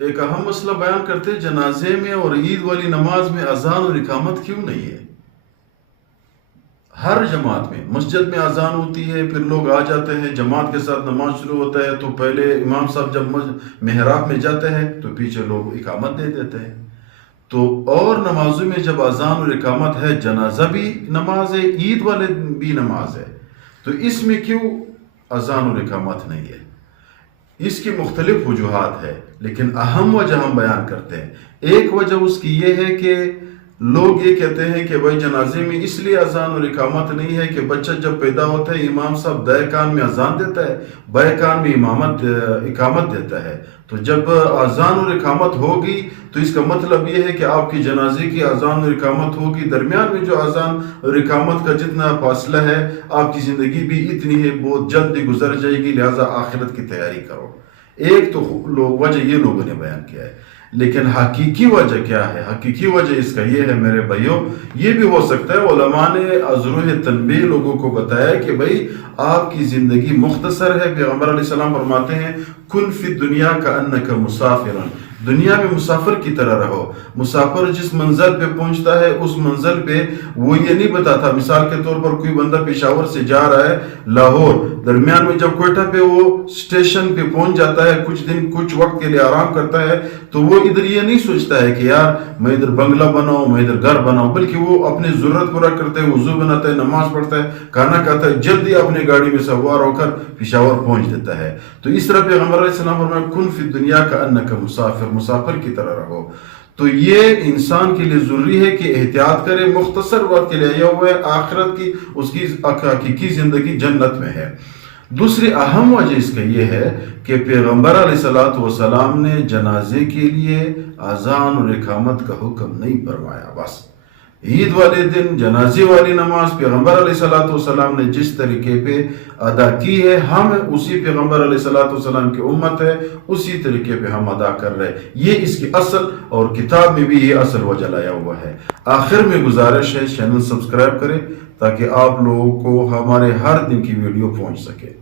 ایک اہم مسئلہ بیان کرتے ہیں، جنازے میں اور عید والی نماز میں اذان اور اقامت کیوں نہیں ہے؟ ہر جماعت میں مسجد میں اذان ہوتی ہے، پھر لوگ آ جاتے ہیں، جماعت کے ساتھ نماز شروع ہوتا ہے تو پہلے امام صاحب جب محراب میں جاتے ہیں تو پیچھے لوگ اقامت دے دیتے ہیں۔ تو اور نمازوں میں جب اذان اور اقامت ہے، جنازہ بھی نماز ہے، عید والے بھی نماز ہے، تو اس میں کیوں اذان اور اقامت نہیں ہے؟ اس کی مختلف وجوہات ہے، لیکن اہم وجہ ہم بیان کرتے ہیں۔ ایک وجہ اس کی یہ ہے کہ لوگ یہ کہتے ہیں کہ بھائی جنازے میں اس لیے اذان اور اقامت نہیں ہے کہ بچہ جب پیدا ہوتا ہے امام صاحب دائیں کان میں اذان دیتا ہے، بائیں کان میں اقامت دیتا ہے، تو جب اذان اور اقامت ہوگی تو اس کا مطلب یہ ہے کہ آپ کی جنازے کی اذان اور اقامت ہوگی، درمیان میں جو اذان اور اقامت کا جتنا فاصلہ ہے آپ کی زندگی بھی اتنی ہے، بہت جلدی گزر جائے گی، لہٰذا آخرت کی تیاری کرو۔ ایک تو وجہ یہ لوگوں نے بیان کیا ہے، لیکن حقیقی وجہ کیا ہے؟ حقیقی وجہ اس کا یہ ہے میرے بھائیوں، یہ بھی ہو سکتا ہے علماء نے ازروح تنبیہ لوگوں کو بتایا کہ بھائی آپ کی زندگی مختصر ہے۔ پیغمبر علیہ السلام فرماتے ہیں کن فی الدنیا کأنک مسافرا، دنیا میں مسافر کی طرح رہو۔ مسافر جس منزل پہ پہنچتا ہے اس منزل پہ وہ یہ نہیں بتاتا، مثال کے طور پر کوئی بندہ پشاور سے جا رہا ہے لاہور، درمیان میں جب کوئٹہ پہ وہ اسٹیشن پہ پہنچ جاتا ہے، کچھ وقت کے لیے آرام کرتا ہے، تو وہ ادھر یہ نہیں سوچتا ہے کہ یار میں ادھر بنگلہ بناؤں، میں ادھر گھر بناؤں، بلکہ وہ اپنی ضرورت پورا کرتا ہے، وضو بناتا ہے، نماز پڑھتا ہے، کھانا کھاتا ہے، جلدی اپنی گاڑی میں سوار ہو کر پشاور پہنچ دیتا ہے۔ تو اس طرح پیغمبر علیہ السلام فرمایا کن فی الدنیا کأنک مسافر، مسافر کی طرح رہو۔ تو یہ انسان کے لیے ضروری ہے کہ احتیاط کرے، مختصر وقت کے لیے آیا ہوا ہے، آخرت کی اس کی حقیقی زندگی جنت میں ہے۔ دوسری اہم وجہ اس کا یہ ہے کہ پیغمبر علیہ السلام نے جنازے کے لیے اذان اور اقامت کا حکم نہیں فرمایا۔ بس عید والے دن جنازے والی نماز پیغمبر علیہ السلام نے جس طریقے پہ ادا کی ہے، ہم اسی پیغمبر علیہ السلام کی امت ہے، اسی طریقے پہ ہم ادا کر رہے ہیں۔ یہ اس کی اصل اور کتاب میں بھی یہ اصل وجہ لایا ہوا ہے۔ آخر میں گزارش ہے چینل سبسکرائب کریں تاکہ آپ لوگوں کو ہمارے ہر دن کی ویڈیو پہنچ سکے۔